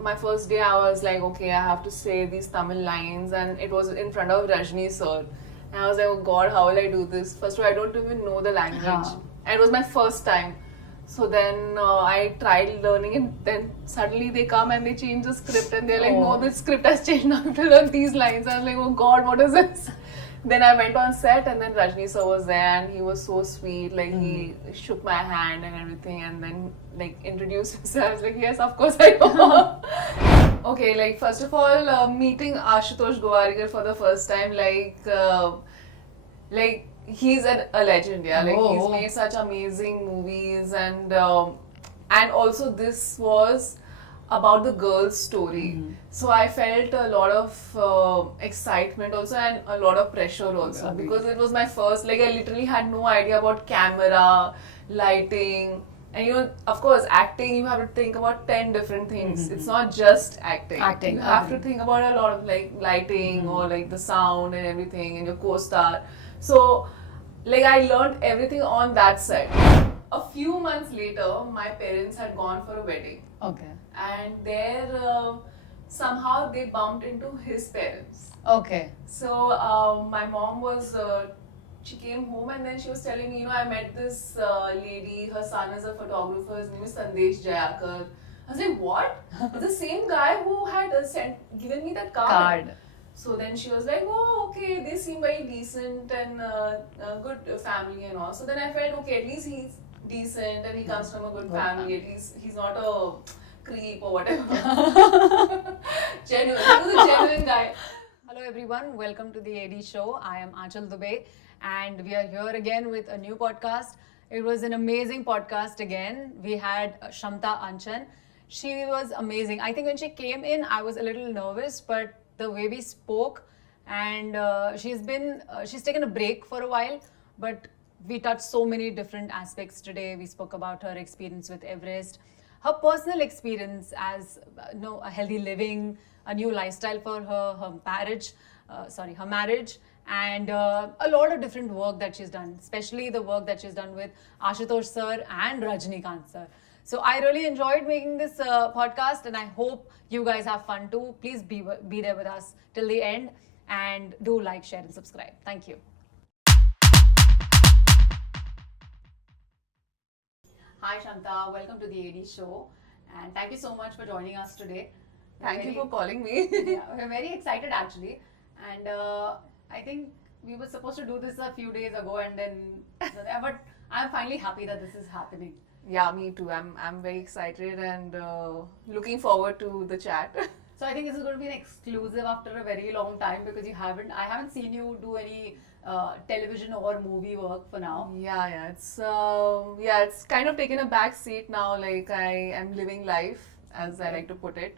my first day I was like, okay, I have to say these Tamil lines, and it was in front of Rajni sir. And I was like, oh God, how will I do this? First of all, I don't even know the language. And it was my first time. So then I tried learning, and then suddenly they come and they change the script, and they're like, no, the script has changed, now you have to learn these lines. I was like, oh God, what is this? Then I went on set, and then Rajni sir was there, and he was so sweet. Like he shook my hand and everything, and then like introduced himself. I was like, yes, of course I know. Okay, like first of all, meeting Ashutosh Gowariker for the first time, like he's a legend, yeah. Like he's made such amazing movies, and also this was about the girl's story. So I felt a lot of excitement also, and a lot of pressure also, because it was my first. Like I literally had no idea about camera, lighting. And you know, of course, acting, you have to think about 10 different things. It's not just acting. You have to think about a lot of like lighting or like the sound and everything, and your co-star. So, like I learned everything on that set. A few months later, my parents had gone for a wedding. Okay. And there, somehow they bumped into his parents. Okay. So, my mom was... she came home, and then she was telling me, you know, I met this lady, her son is a photographer, his name is Sandesh Jayakar. I was like, what? It's the same guy who had given me that card. So then she was like, oh, okay, they seem very decent and good family and all. So then I felt, okay, at least he's decent and he comes from a good family. At least he's not a creep or whatever. Genuine. He was a genuine guy. Hello everyone, welcome to the AD show. I am Aanchal Dubey, and we are here again with a new podcast. It was an amazing podcast again. We had Shamata Anchan. She was amazing. I think when she came in, I was a little nervous, but the way we spoke, and she's taken a break for a while, but we touched so many different aspects today. We spoke about her experience with Everest, her personal experience as a healthy living, a new lifestyle for her marriage, and a lot of different work that she's done, especially the work that she's done with Ashutosh sir and Rajnikant sir. So I really enjoyed making this podcast, and I hope you guys have fun too. Please be there with us till the end, and do like, share and subscribe. Thank you. Hi Shanta, welcome to the AD show, and thank you so much for joining us today. Thank you for calling me. Yeah, we're very excited actually, and I think we were supposed to do this a few days ago, and then but I'm finally happy that this is happening. Yeah, me too. I'm very excited and looking forward to the chat. So I think this is going to be an exclusive after a very long time, because I haven't seen you do any television or movie work for now. Yeah, it's kind of taken a back seat now. Like I am living life, as I like to put it.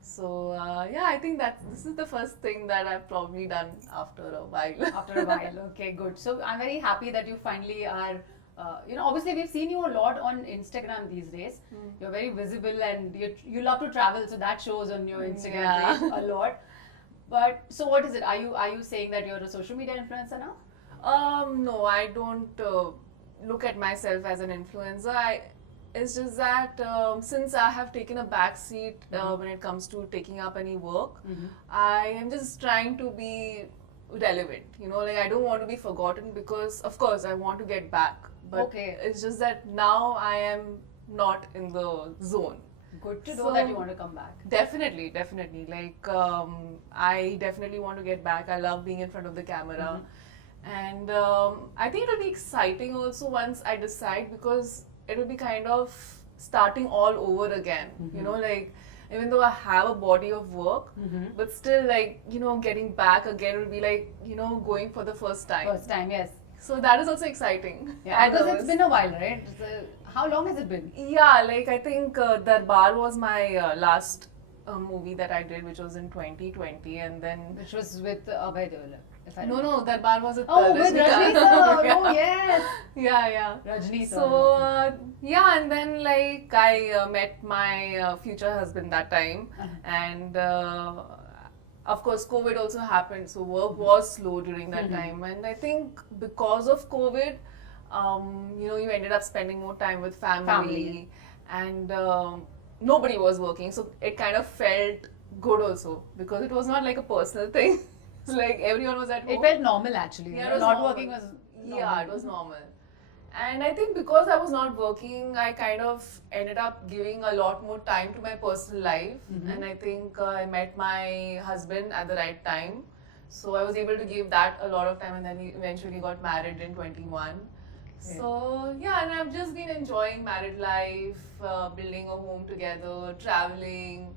So yeah, I think that this is the first thing that I've probably done after a while. After a while, okay, good. So I'm very happy that you finally are. Obviously we've seen you a lot on Instagram these days. You're very visible, and you love to travel, so that shows on your Instagram page a lot. But so what is it? Are you saying that you're a social media influencer now? No, I don't look at myself as an influencer. It's just that since I have taken a back seat when it comes to taking up any work, I am just trying to be relevant. You know, like I don't want to be forgotten, because of course I want to get back. But it's just that now I am not in the zone. Good to know that you want to come back. Definitely. Like I definitely want to get back. I love being in front of the camera. And I think it'll be exciting also once I decide, because it'll be kind of starting all over again. You know, like even though I have a body of work, but still, like, you know, getting back again will be like, you know, going for the first time. First time, yes. So that is also exciting. Yeah, because it's been a while, right? So how long has it been? Yeah, like I think Darbar was my last movie that I did, which was in 2020, and then... Which was with Abhay Deol. No, Darbar was with with Rajni sir. Yeah. Oh, yes. Yeah. Rajni sir. So, yeah, and then like I met my future husband that time, and of course COVID also happened, so work was slow during that time, and I think because of COVID, you know, you ended up spending more time with family. And nobody was working, so it kind of felt good also because it was not like a personal thing. It's like everyone was at home. It felt normal actually. Yeah, it was Not normal. working was normal. Yeah, it was normal. And I think because I was not working, I kind of ended up giving a lot more time to my personal life. And I think I met my husband at the right time. So I was able to give that a lot of time, and then we eventually got married in 21. So yeah, and I've just been enjoying married life, building a home together, traveling,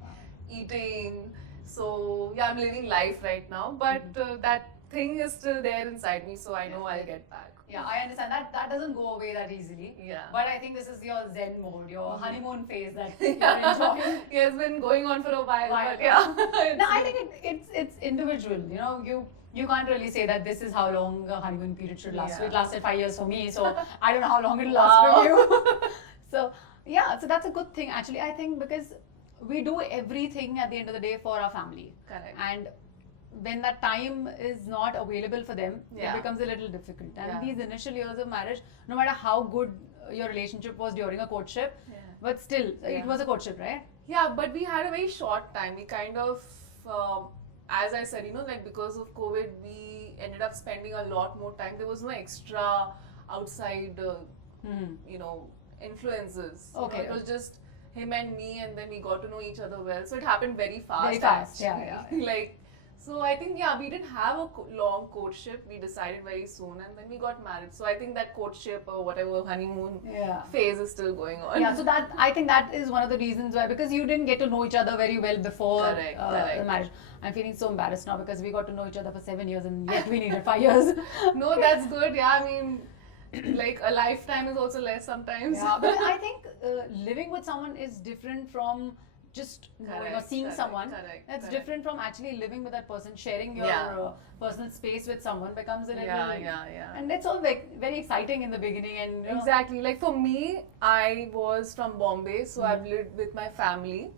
eating. So yeah, I'm living life right now, but that thing is still there inside me, so I know I'll get back. Yeah, I understand that doesn't go away that easily. Yeah. But I think this is your Zen mode, your honeymoon phase that you're enjoying. Yeah, it's been going on for a while. But yeah. No, I think it's individual. You know, you can't really say that this is how long a honeymoon period should last. So it lasted 5 years for me, so I don't know how long it'll last for you. So yeah, so that's a good thing actually. I think because we do everything at the end of the day for our family. Correct. And when that time is not available for them, Yeah. it becomes a little difficult. And Yeah. these initial years of marriage, no matter how good your relationship was during a courtship, Yeah. but still, it was a courtship, right? Yeah, but we had a very short time. We kind of, as I said, like because of COVID, we ended up spending a lot more time. There was no extra outside, influences. Okay. It was just him and me, and then we got to know each other well. So it happened very fast. Very fast, actually. yeah. Like, so I think, yeah, we didn't have a long courtship. We decided very soon, and then we got married. So I think that courtship or whatever honeymoon phase is still going on. Yeah, so I think that is one of the reasons why, because you didn't get to know each other very well before Correct. the marriage. I'm feeling so embarrassed now because we got to know each other for 7 years and yet we needed 5 years. No, that's good. Yeah, I mean, like a lifetime is also less sometimes. Yeah, but I think living with someone is different from just knowing or seeing someone. That's different from actually living with that person, sharing your personal space with someone becomes a little. Yeah. And it's all very, very exciting in the beginning. And exactly. Like for me, I was from Bombay, so I've lived with my family,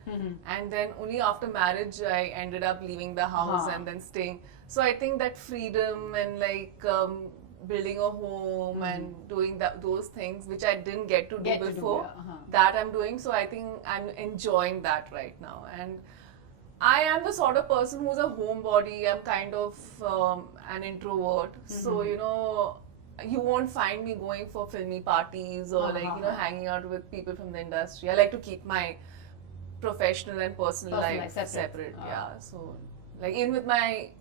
and then only after marriage I ended up leaving the house and then staying. So I think that freedom and like building a home and doing those things which I didn't get to do before, that I'm doing. So I think I'm enjoying that right now. And I am the sort of person who's a homebody. I'm kind of an introvert. So, you won't find me going for filmy parties or hanging out with people from the industry. I like to keep my professional and personal life separate. Yeah. So, like even with my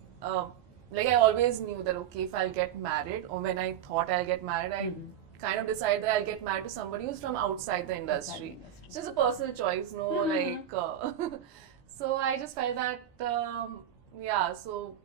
I always knew that okay, if I'll get married, or when I thought I'll get married, I kind of decided that I'll get married to somebody who's from outside the industry. It's just a personal choice, so I just felt that so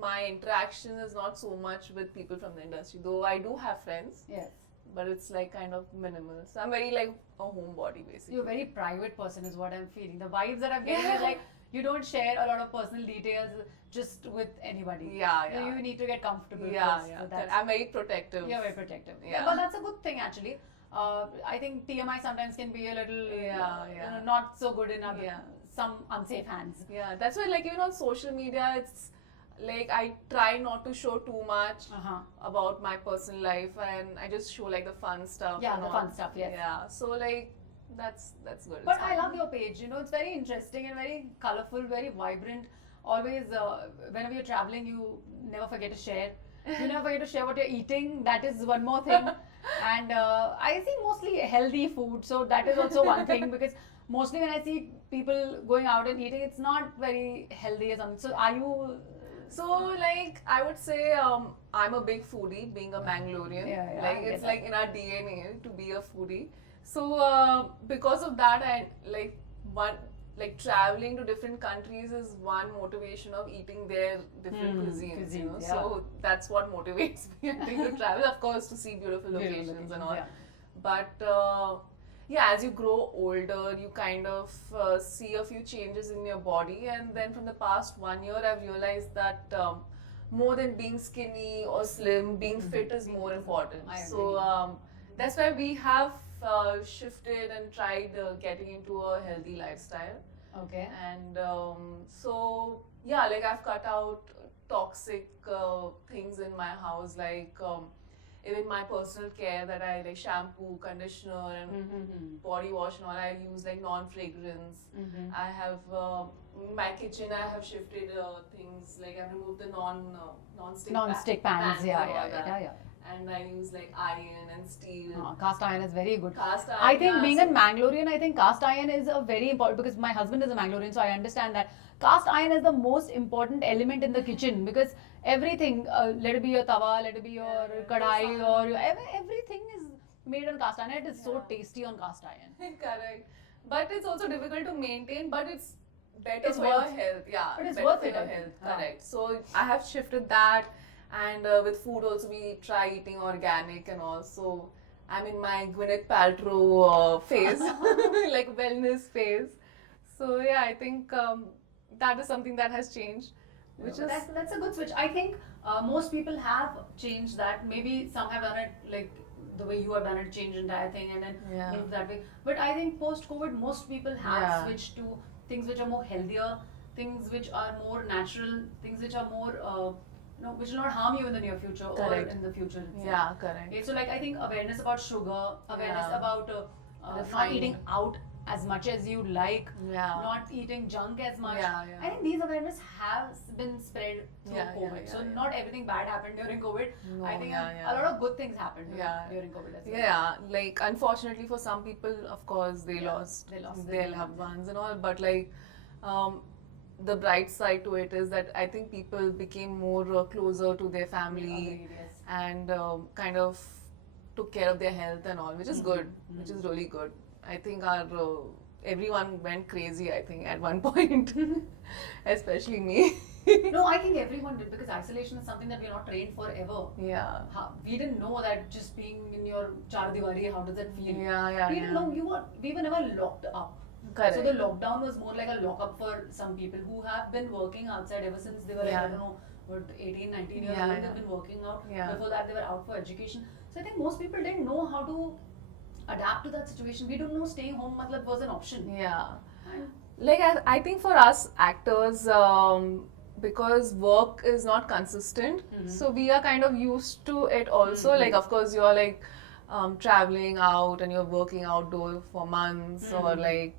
my interaction is not so much with people from the industry, though I do have friends. Yes. But it's like kind of minimal. So I'm very like a homebody basically. You're a very private person is what I'm feeling. The vibes that I'm getting is like you don't share a lot of personal details just with anybody. Yeah. You need to get comfortable. Yeah. So I'm very protective. You're very protective. Yeah. But that's a good thing actually. I think TMI sometimes can be a little not so good in some unsafe hands. Yeah, that's why like even on social media, it's like I try not to show too much about my personal life, and I just show like the fun stuff. Yeah, the fun stuff. Yes. Yeah. So like that's good. But I love your page. It's very interesting and very colorful, very vibrant. Always, whenever you're traveling, you never forget to share. You never forget to share what you're eating. That is one more thing. And I see mostly healthy food, so that is also one thing, because mostly when I see people going out and eating, it's not very healthy or something. So are you? So like I would say I'm a big foodie, being a Mangalorean. Like it's like in our DNA to be a foodie. So because of that, I like traveling to different countries is one motivation of eating their different cuisines. So that's what motivates me I think, to travel, of course, to see beautiful locations and all. But as you grow older, you kind of see a few changes in your body, and then from the past 1 year I've realized that more than being skinny or slim, being fit is more important. So that's why we have shifted and tried getting into a healthy lifestyle. Okay. And like I've cut out toxic things in my house, like even my personal care that I like shampoo, conditioner, and body wash and all. I use like non-fragrance. I have my kitchen. I have shifted things like I've removed the non-stick pans. and Yeah, all yeah, that. yeah, yeah. And I use like iron and steel. Cast iron is very good. Cast iron, I think yeah, being so- a Mangalorean, I think cast iron is a very important, because my husband is a Mangalorean, so I understand that cast iron is the most important element in the kitchen, because everything, let it be your tawa, let it be your kadai, or everything is made on cast iron. It is so tasty on cast iron. Correct. But it's also difficult to maintain, but it's better It's for your worth- health. Yeah, but it's better worth for it, your I think. health. Yeah. Correct. So I have shifted that, and with food also we try eating organic and also I'm in my Gwyneth Paltrow phase, like wellness phase. So yeah, I think that is something that has changed, which is That's a good switch. I think most people have changed that. Maybe some have done it like the way you have done it, changed entire thing and then Yeah. moved that way. But I think post-COVID, most people have Yeah. switched to things which are more healthier, things which are more natural, things which are more, which will not harm you in the near future Correct. or in the future itself. yeah, correct. Okay, so like I think awareness about sugar, awareness Yeah. about not Refining. eating out as much as you like, Yeah. not eating junk as much. Yeah, yeah. I think these awareness has been spread through Yeah, yeah, COVID. yeah, so yeah. not everything bad happened during COVID. No, I think yeah, a yeah. lot of good things happened Yeah. during COVID as well. Yeah, like unfortunately for some people, of course, they lost they lost their their loved ones and all. But like, the bright side to it is that I think people became more closer to their family Agreed, yes. and kind of took care of their health and all, which is good, which is really good. I think our everyone went crazy. I think at one point, especially me. No, I think everyone did, because isolation is something that we're not trained for ever. Yeah. We didn't know that just being in your char diwali, how does that feel? Yeah, yeah, We didn't yeah. know we were never locked up. Correct. So the lockdown was more like a lockup for some people who have been working outside ever since they were, like, Yeah. I don't know, what, 18, 19 years Yeah, old, yeah. they've been working out. Yeah. Before that, they were out for education. So I think most people didn't know how to adapt to that situation. We didn't know staying home was an option. Yeah. And Like I think for us actors, because work is not consistent, so we are kind of used to it also. Like of course you're like traveling out and you're working outdoor for months or like,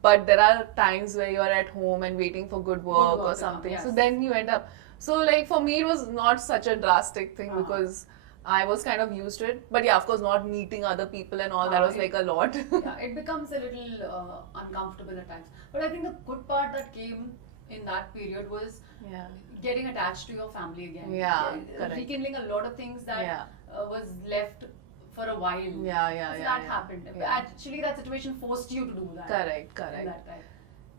but there are times where you're at home and waiting for good work work or to come, something. So yes. then you end up. So like for me it was not such a drastic thing because I was kind of used to it. But yeah, of course not meeting other people and all, that was like a lot. yeah, it becomes a little uncomfortable at times. But I think the good part that came in that period was Yeah. getting attached to your family again. Yeah, correct. Rekindling a lot of things that Yeah. was left for a while. Yeah, yeah, So yeah, that yeah. happened. Yeah. Actually, that situation forced you to do that. Correct, In correct. that time.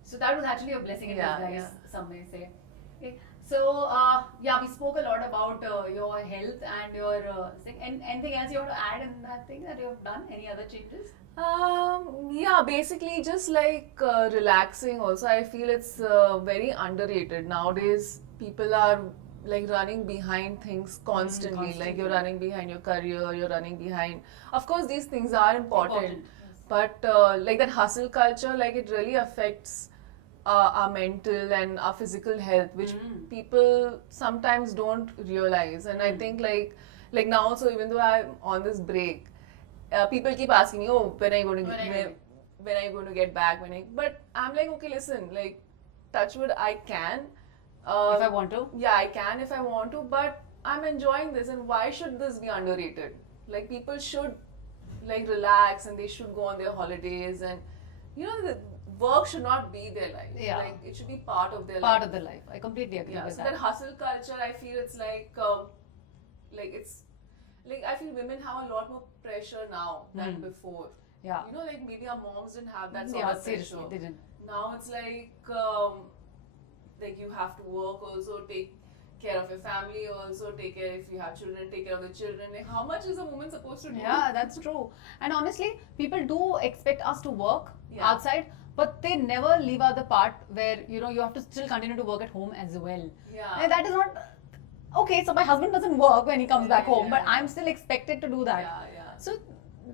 So that was actually a blessing in Yeah, disguise, yeah. some may say. Okay. So yeah, we spoke a lot about your health and your thing. And anything else you want to add in that thing that you have done? Any other changes? Yeah, basically just like relaxing also. I feel it's very underrated. Nowadays, people are like running behind things constantly. Like you're running behind your career, you're running behind. Of course, these things are important. Yes. But like that hustle culture, like it really affects our mental and our physical health, which people sometimes don't realize. And I think like now also, even though I'm on this break, people keep asking me, oh, when are you going to when are you going to get back? But I'm like, okay, listen, like touch wood, I can. If I want to. Yeah, I can if I want to, but I'm enjoying this, and why should this be underrated? Like people should like relax and they should go on their holidays, and the work should not be their life. Yeah. Like it should be part of their Part life. of the life. I completely agree Yeah, with so that. that hustle culture, I feel it's like it's like I feel women have a lot more pressure now than before. Yeah. Like maybe our moms didn't have that sort Yeah, of seriously, pressure. they didn't. Now it's like you have to work also, take care of your family also, take care if you have children, take care of the children. Like how much is a woman supposed to do? Yeah, that's true. And honestly, people do expect us to work Yeah. outside, but they never leave out the part where you have to still continue to work at home as well. Yeah. And that is not okay. So my husband doesn't work when he comes back home, but yeah. I'm still expected to do that. Yeah, yeah. So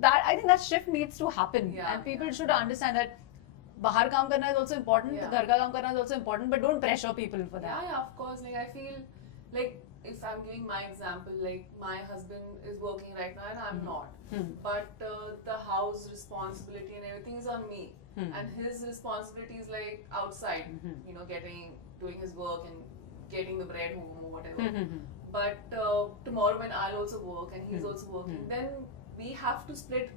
that I think that shift needs to happen, Yeah, and people yeah. should understand that. Bahar kaam karna is also important, Yeah. ghar ka kaam karna is also important, but don't pressure people for that. Yeah, of course. Like I feel like if I'm giving my example, like my husband is working right now and I'm not, but the house responsibility and everything is on me, and his responsibility is like outside, you know, doing his work and getting the bread home or whatever. But tomorrow when I'll also work and he's also working, then we have to split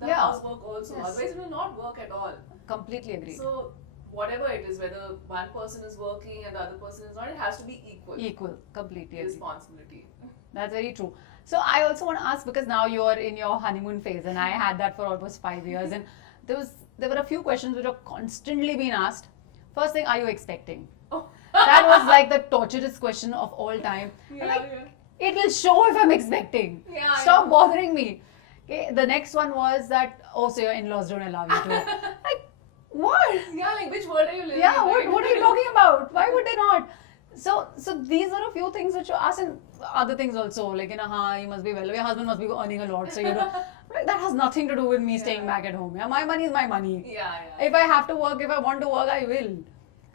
the housework also. Yes. Otherwise, it will not work at all. Completely agree. So whatever it is, whether one person is working and the other person is not, it has to be equal. Equal, completely agree. Responsibility. That's very true. So I also want to ask, because now you're in your honeymoon phase, and I had that for almost 5 years, and there were a few questions which are constantly being asked. First thing, are you expecting? Oh. That was like the torturous question of all time. It will show if I'm expecting. Stop bothering me. Okay. The next one was that, oh, so your in-laws don't allow you to. Like, what? Yeah, like which world are you living in? Yeah, what are you talking about? Why would they not? So these are a few things which you ask, and other things also, like, you know, you must be well, your husband must be earning a lot, so you know, like, that has nothing to do with me staying back at home. Yeah, my money is my money. Yeah. If I have to work, if I want to work, I will.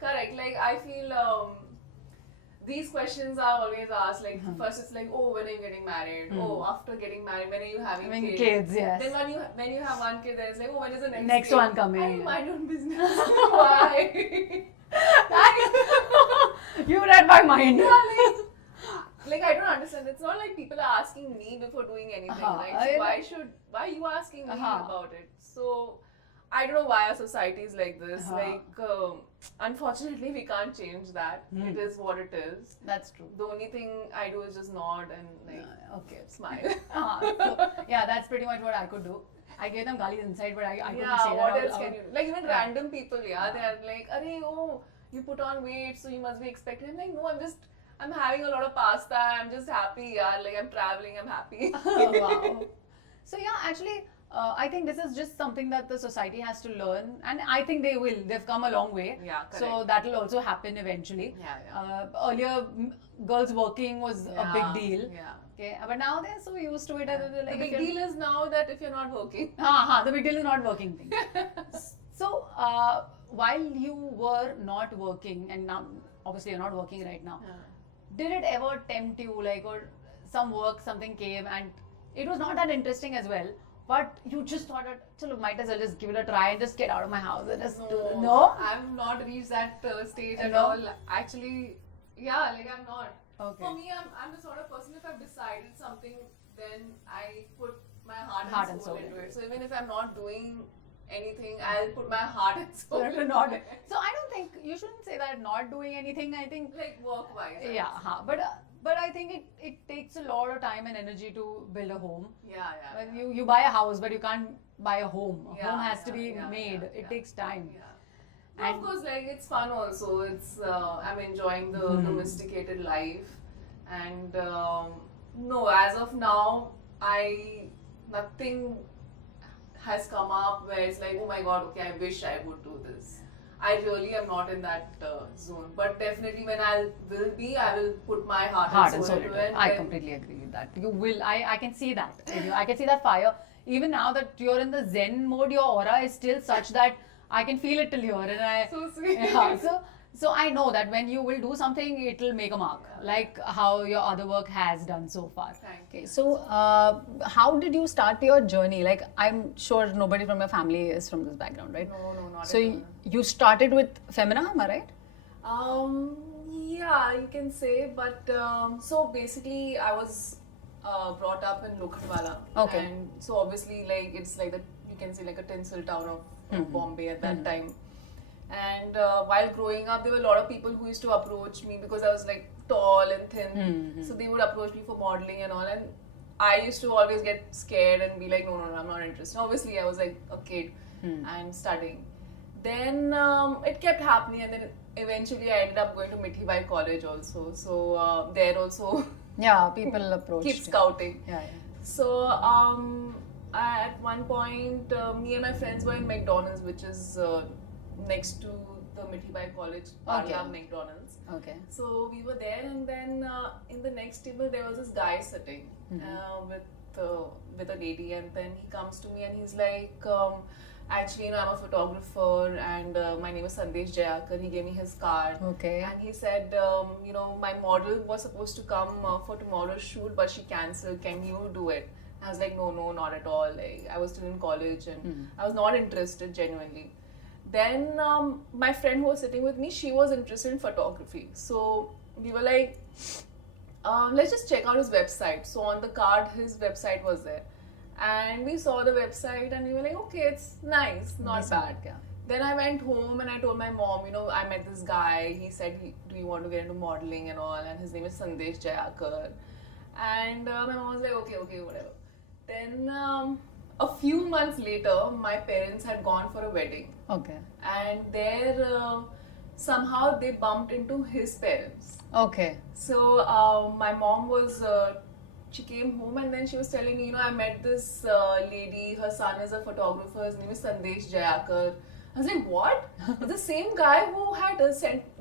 Correct. Like, I feel these questions are always asked. Like, first it's like, oh, when are you getting married? Oh, after getting married, when are you having kids? Yes. Then when you have one kid, then it's like, oh, when is the next kid? one coming? I don't mind your business. Why? You read my mind. Yeah, like I don't understand. It's not like people are asking me before doing anything. Right? So why are you asking me about it? So I don't know why our society is like this. Like, unfortunately, we can't change that. It is what it is. That's true. The only thing I do is just nod and like smile. So, yeah, that's pretty much what I could do. I gave them galis inside, but I couldn't say that. What else can you do? Like, even random people, they are like, "Arey, oh, you put on weight, so you must be expecting." I'm like, no, I'm having a lot of pasta. I'm just happy. Like, I'm traveling. I'm happy. Wow. So yeah, actually, I think this is just something that the society has to learn, and I think they will. They've come a long way. Yeah, correct. So that will also happen eventually. Yeah. Earlier, girls working was a big deal. Yeah. Okay, but now they're so used to it. The big deal is now that if you're not working. The big deal is not working thing. So, while you were not working, and now obviously you're not working right now, did it ever tempt you, like, or something came and it was not that interesting as well, but you just thought that, chalo, might as well just give it a try and just get out of my house and just do it? No? I've not reached that stage at No? all. Actually, like I'm not. Okay. For me, I'm the sort of person, if I've decided something, then I put my heart and soul into it. So even if I'm not doing anything, I'll put my heart and soul into it. So I don't think, you shouldn't say that not doing anything, I think. Like work-wise. Yeah, but I think it takes a lot of time and energy to build a home. Yeah. You buy a house, but you can't buy a home. A home has to be made. It takes time. Yeah. And of course, like, it's fun also. It's I'm enjoying the domesticated life, and no, as of now, nothing has come up where it's like, oh my god, okay, I wish I would do this. I really am not in that zone, but definitely when I will put my heart and soul into it. I completely agree with that. You will. I can see that. I can see that fire. Even now that you're in the Zen mode, your aura is still such that I can feel it till here, and so sweet. Yeah, so I know that when you will do something, it will make a mark, like how your other work has done so far. Thank you. So, how did you start your journey? Like, I'm sure nobody from your family is from this background, right? No, not so at all. You started with Femina, am I right? Yeah, you can say, but so basically I was brought up in Lokhandwala. Okay. And so obviously, like, it's like you can say like a tinsel town of Bombay at that time. And while growing up, there were a lot of people who used to approach me because I was like tall and thin. So they would approach me for modeling and all. And I used to always get scared and be like, no, I'm not interested. Obviously, I was like a kid and studying. Then it kept happening, and then eventually I ended up going to Mithibai College also. So there also people approached. keep scouting. Yeah. So at one point, me and my friends were in McDonald's, which is next to the Mithibai College, Parla McDonald's. Okay. So we were there, and then in the next table there was this guy sitting with a lady, and then he comes to me and he's like, actually, I'm a photographer and my name is Sandesh Jayakar. He gave me his card. Okay. And he said, my model was supposed to come for tomorrow's shoot, but she cancelled. Can you do it? I was like, no, not at all. Like, I was still in college and I was not interested genuinely. Then my friend who was sitting with me, she was interested in photography. So we were like, let's just check out his website. So on the card, his website was there. And we saw the website and we were like, okay, it's nice, not bad. Yeah. Then I went home and I told my mom, I met this guy. He said, do you want to get into modeling and all? And his name is Sandesh Jayakar. And my mom was like, okay, whatever. Then a few months later, my parents had gone for a wedding. Okay. And there, somehow they bumped into his parents. Okay. So my mom was, she came home and then she was telling me, I met this lady, her son is a photographer, his name is Sandesh Jayakar. I was like, what? It's the same guy who had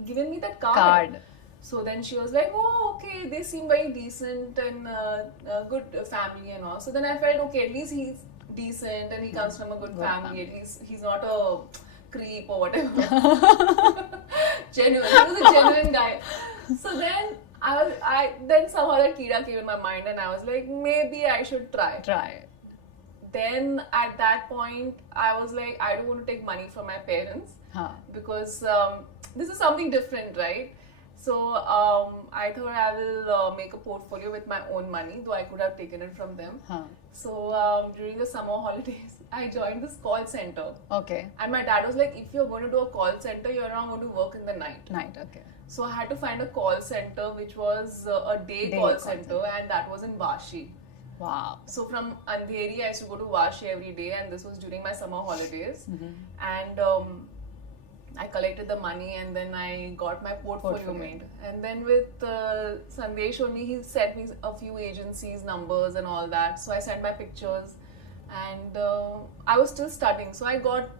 given me that card. So then she was like, oh, okay, they seem very decent and a good family and all. So then I felt, okay, at least he's decent and he comes from a good family. At least he's not a creep or whatever. Genuine. He was a genuine guy. So then then somehow that Kira came in my mind and I was like, maybe I should try. Then at that point, I was like, I don't want to take money from my parents because this is something different, right? So I thought I will make a portfolio with my own money, though I could have taken it from them. So during the summer holidays, I joined this call center. Okay. And my dad was like, if you're going to do a call center, you're not going to work in the night. Okay. So I had to find a call center which was a day call center, and that was in Vashi. Wow. So from Andheri, I used to go to Vashi every day, and this was during my summer holidays. And I collected the money and then I got my portfolio made. And then with Sandesh only, he sent me a few agencies, numbers and all that. So I sent my pictures and I was still studying. So I got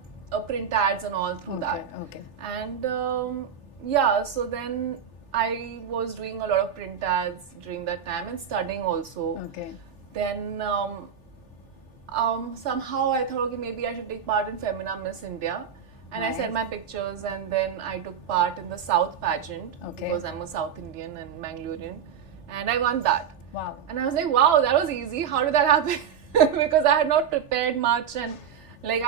print ads and all through that. Okay. And so then I was doing a lot of print ads during that time and studying also. Okay. Then somehow I thought, okay, maybe I should take part in Femina Miss India. And I sent my pictures and then I took part in the South pageant because I'm a South Indian and Mangalorean. And I won that. Wow. And I was like, wow, that was easy. How did that happen? Because I had not prepared much and like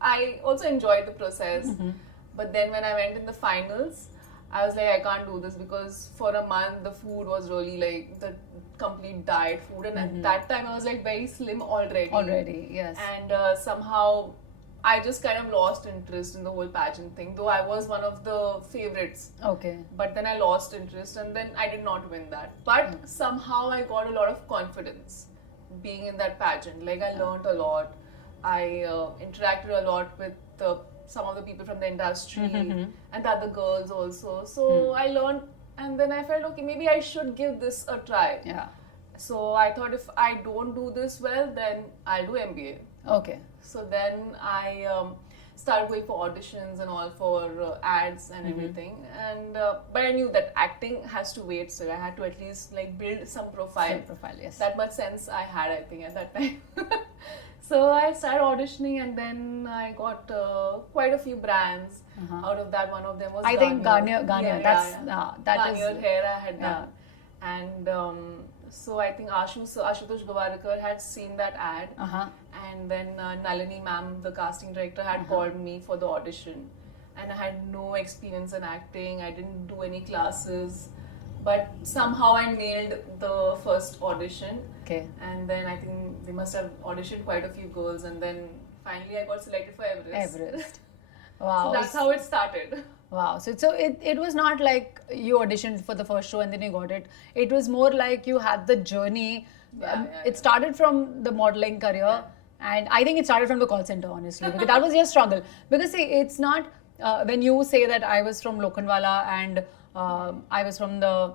I also enjoyed the process. But then when I went in the finals, I was like, I can't do this because for a month the food was really like the complete diet food. And at that time I was like very slim already. Yes. And somehow I just kind of lost interest in the whole pageant thing, though I was one of the favorites. Okay. But then I lost interest and then I did not win that. But somehow I got a lot of confidence being in that pageant. Like I learned a lot. I interacted a lot with some of the people from the industry and the other girls also. So I learned and then I felt, okay, maybe I should give this a try. Yeah. So I thought if I don't do this well, then I'll do MBA. Okay. So then I started going for auditions and all for ads and everything. And but I knew that acting has to wait, so I had to at least like build some profile. Yes. That much sense I had, I think, at that time. So I started auditioning, and then I got quite a few brands. Out of that, one of them was I think Garnier. Yeah, that's that Garnier is hair I had done, and so I think Ashutosh Gowariker had seen that ad, and then Nalini ma'am, the casting director, had called me for the audition, and I had no experience in acting. I didn't do any classes, but somehow I nailed the first audition. Okay. And then I think they must have auditioned quite a few girls, and then finally I got selected for Everest. Wow. So that's how it started. Wow. So it was not like you auditioned for the first show and then you got it. It was more like you had the journey. It started from the modeling career, and I think it started from the call center, honestly, because that was your struggle. Because see, it's not when you say that I was from Lokhandwala and I was from the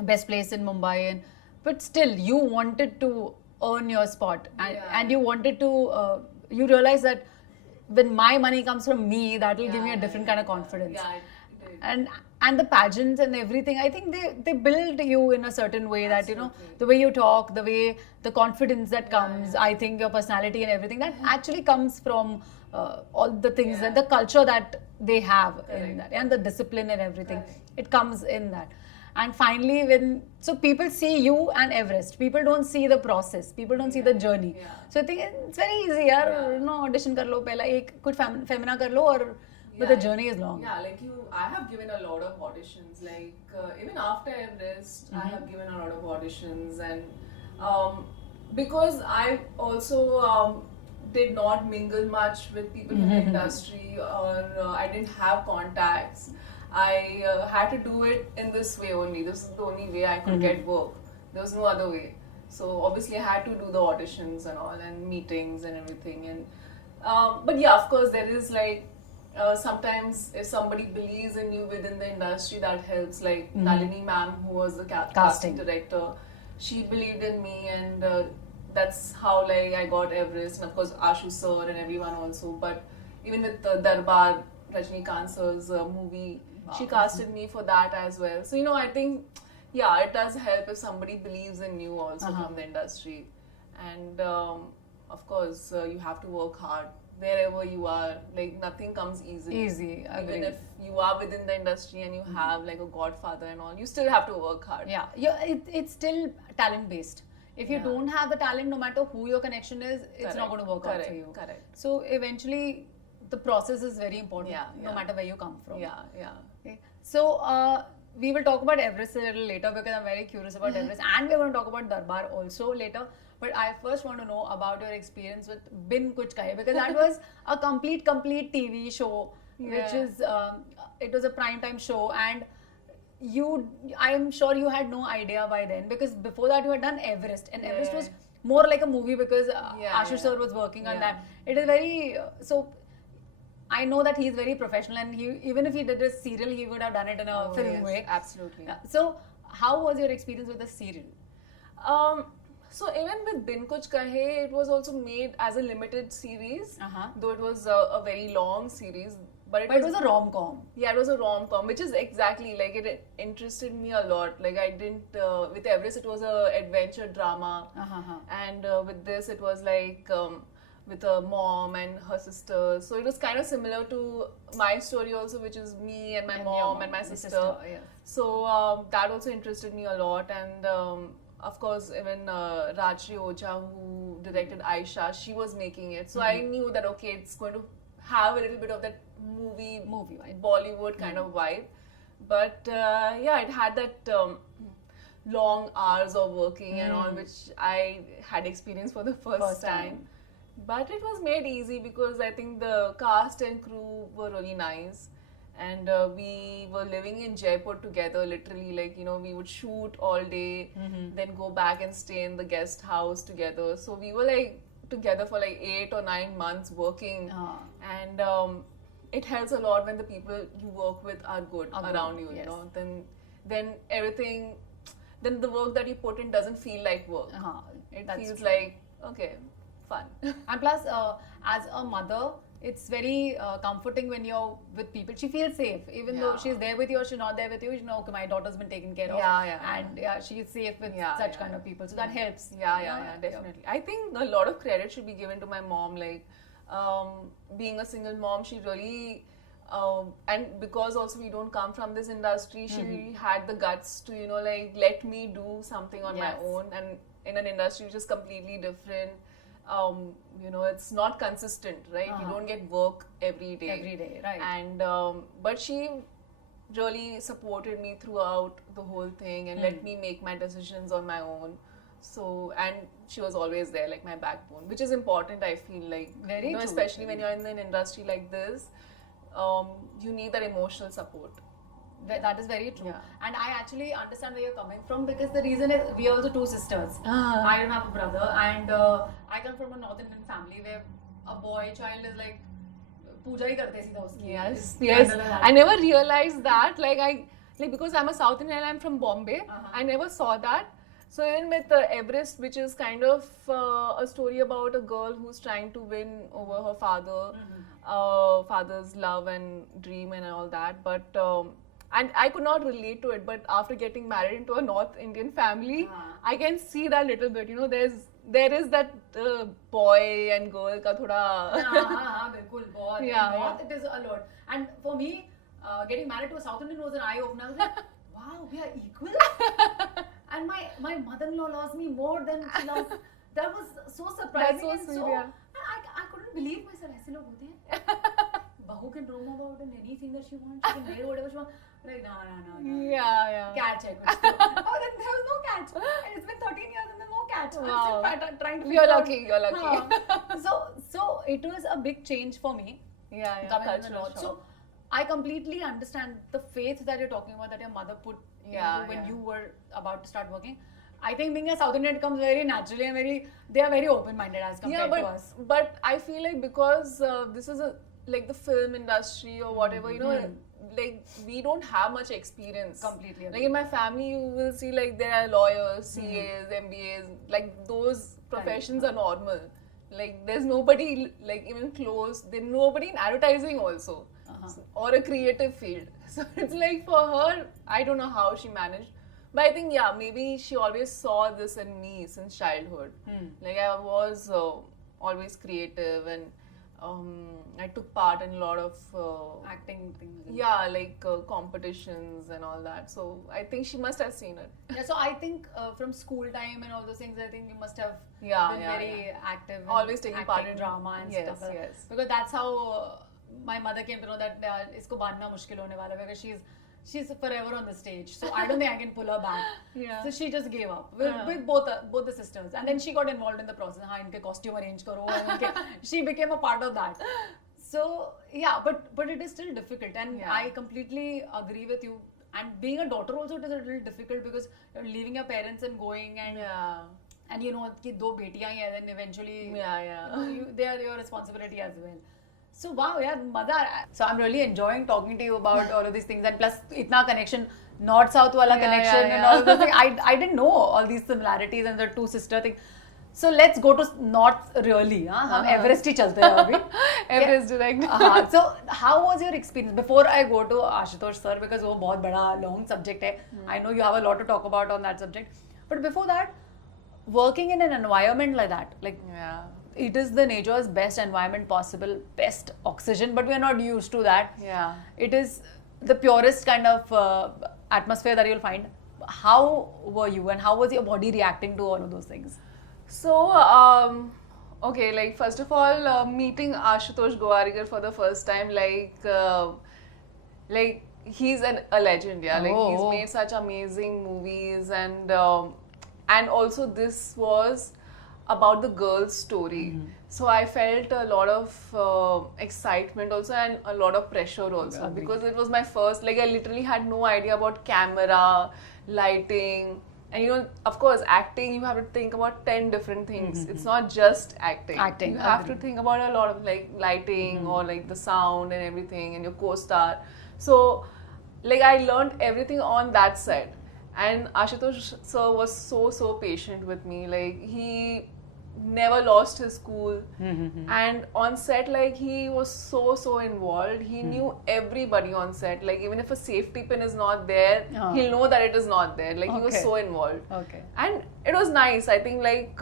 best place in Mumbai, but still you wanted to earn your spot, and you wanted to you realize that when my money comes from me, that will give me a different kind of confidence. Yeah, it did. And the pageants and everything, I think they build you in a certain way. That, you know, the way you talk, the confidence that comes, I think your personality and everything, that actually comes from all the things and the culture that they have in that, and the discipline and everything. It comes in that. And finally, so people see you and Everest. People don't see the process. People don't see the journey. So I think it's very easy. Yaar, audition kar lo, pehla ek kuch femina kar lo, or but the journey is long. Yeah, like I have given a lot of auditions. Like even after Everest, I have given a lot of auditions, and because I also did not mingle much with people in the industry, or I didn't have contacts. I had to do it in this way only. This is the only way I could get work. There was no other way. So obviously I had to do the auditions and all, and meetings and everything. And but yeah, of course there is like sometimes if somebody believes in you within the industry, that helps. Like Nalini ma'am, who was the casting director, she believed in me, and that's how like I got Everest, and of course Ashu sir and everyone also. But even with Darbar, Rajnikant sir's movie, she casted me for that as well. So I think it does help if somebody believes in you also from the industry. And of course you have to work hard wherever you are. Like nothing comes easily. Even if you are within the industry and you have like a godfather and all, you still have to work hard. It's still talent based. If you don't have the talent, no matter who your connection is, it's not going to work out for you. So eventually the process is very important, no matter where you come from. Okay. So we will talk about Everest a little later, because I'm very curious about Everest, and we're going to talk about Darbar also later. But I first want to know about your experience with Bin Kuch Kahe, because that was a complete TV show, which is it was a prime time show, and I'm sure you had no idea by then, because before that you had done Everest, and Everest was more like a movie, because Ashutosh sir was working on that. It is very so. I know that he's very professional, and even if he did a serial, he would have done it in a film way. Absolutely. So, how was your experience with the serial? So even with Bin Kuch Kahe, it was also made as a limited series, though it was a very long series. But it was a rom-com. Yeah, it was a rom-com, which is exactly like it interested me a lot. Like I didn't with Everest, it was a adventure drama, and with this, it was like. With a mom and her sisters. So it was kind of similar to my story also, which is me and my mom and my sister. So that also interested me a lot. And of course, even Rajri Oja, who directed Aisha, she was making it. So I knew that, okay, it's going to have a little bit of that movie Bollywood kind of vibe. But it had that long hours of working and all, which I had experienced for the first time. But it was made easy because I think the cast and crew were really nice, and we were living in Jaipur together, literally. Like, we would shoot all day, then go back and stay in the guest house together. So we were like together for like 8 or 9 months working, and it helps a lot when the people you work with are good around you. Then everything, then the work that you put in doesn't feel like work. It feels like okay. Fun. And plus, as a mother, it's very comforting when you're with people. She feels safe, even though she's there with you or she's not there with you. You know, okay, my daughter's been taken care of, and she's safe with such kind of people. So that helps. Definitely. I think a lot of credit should be given to my mom. Like, being a single mom, she really. And because also we don't come from this industry, she really had the guts to like let me do something on my own, and in an industry which is completely different. It's not consistent, right? You don't get work every day, right? And but she really supported me throughout the whole thing and let me make my decisions on my own. So, and she was always there, like my backbone, which is important. I feel like very true. Especially when you're in an industry like this, you need that emotional support. That is very true. And I actually understand where you're coming from, because the reason is we are also 2 sisters. I don't have a brother, and I come from a North Indian family where a boy child is like puja hi karte seedha uski. Yes. I never realized that. Because I'm a South Indian and I'm from Bombay, I never saw that. So even with Everest, which is kind of a story about a girl who's trying to win over her father's love and dream and all that, but and I could not relate to it, but after getting married into a North Indian family, I can see that little bit. You know, there is that boy and girl ka thoda. बिल्कुल बहुत. North it is a lot. And for me, getting married to a South Indian was an eye opener. I was like, wow, we are equal. And my mother-in-law loves me more than she loves. That was so surprising. That's so sweet. And I couldn't believe myself. ऐसे लोग होते हैं. Bahu can roam about in anything that she wants. She can wear whatever she wants. Like, no. Yeah. Catch hai kuch to. Oh, then there was no catch. And it's been 13 years and there's no catch. Wow. I'm still trying to. You're lucky. So it was a big change for me. Yeah. Coming from the north. So I completely understand the faith that you're talking about that your mother put into when you were about to start working. I think being a South Indian, it comes very naturally and they are very open-minded as compared to us. But I feel like because this is like the film industry or whatever, you know, like we don't have much experience. Completely agree. Like in my family, you will see like there are lawyers, CAs, MBAs, like those professions are normal. Like there's nobody like even close. There's nobody in advertising also or a creative field. So it's like for her, I don't know how she managed. But I think, maybe she always saw this in me since childhood. Like I was always creative and I took part in a lot of acting things. Yeah, like competitions and all that. So I think she must have seen it. Yeah, so I think from school time and all those things, I think you must have been very active. Always taking part in drama and stuff. Yes. Because that's how my mother came to know that isko bandna mushkil hone wala because she's forever on the stage. So I don't think I can pull her back. So she just gave up with both the sisters. And then she got involved in the process. Inke costume arrange karo. She became a part of that. So yeah, but it is still difficult. And I completely agree with you. And being a daughter also, it is a little difficult because you're leaving your parents and going and you know ki do betiyan hai, then eventually they are your responsibility as well. So wow, mother. So I'm really enjoying talking to you about all of these things, and plus itna connection, north-south wala connection and all of those things. I didn't know all these similarities and the two sister thing. So let's go to north really. हम Everest ही चलते हैं अभी. Everest direct. So how was your experience before I go to Ashutosh sir, because वो बहुत बड़ा long subject है. I know you have a lot to talk about on that subject. But before that, working in an environment like that, like it is the nature's best environment possible, best oxygen, but we are not used to that. It is the purest kind of atmosphere that you'll find. How were you and how was your body reacting to all of those things? So, okay, like first of all, meeting Ashutosh Gowariker for the first time, like he's a legend, Like he's made such amazing movies, and also this was about the girl's story. So I felt a lot of excitement also and a lot of pressure also because it was my first, like I literally had no idea about camera, lighting, and you know, of course, acting, you have to think about 10 different things. It's not just acting. You have to think about a lot of like lighting or like the sound and everything and your co-star. So like I learned everything on that set. And Ashutosh sir was so patient with me. Like he never lost his cool, and on set, like he was so involved. He knew everybody on set. Like even if a safety pin is not there, he'll know that it is not there. Like he was so involved. And it was nice. I think like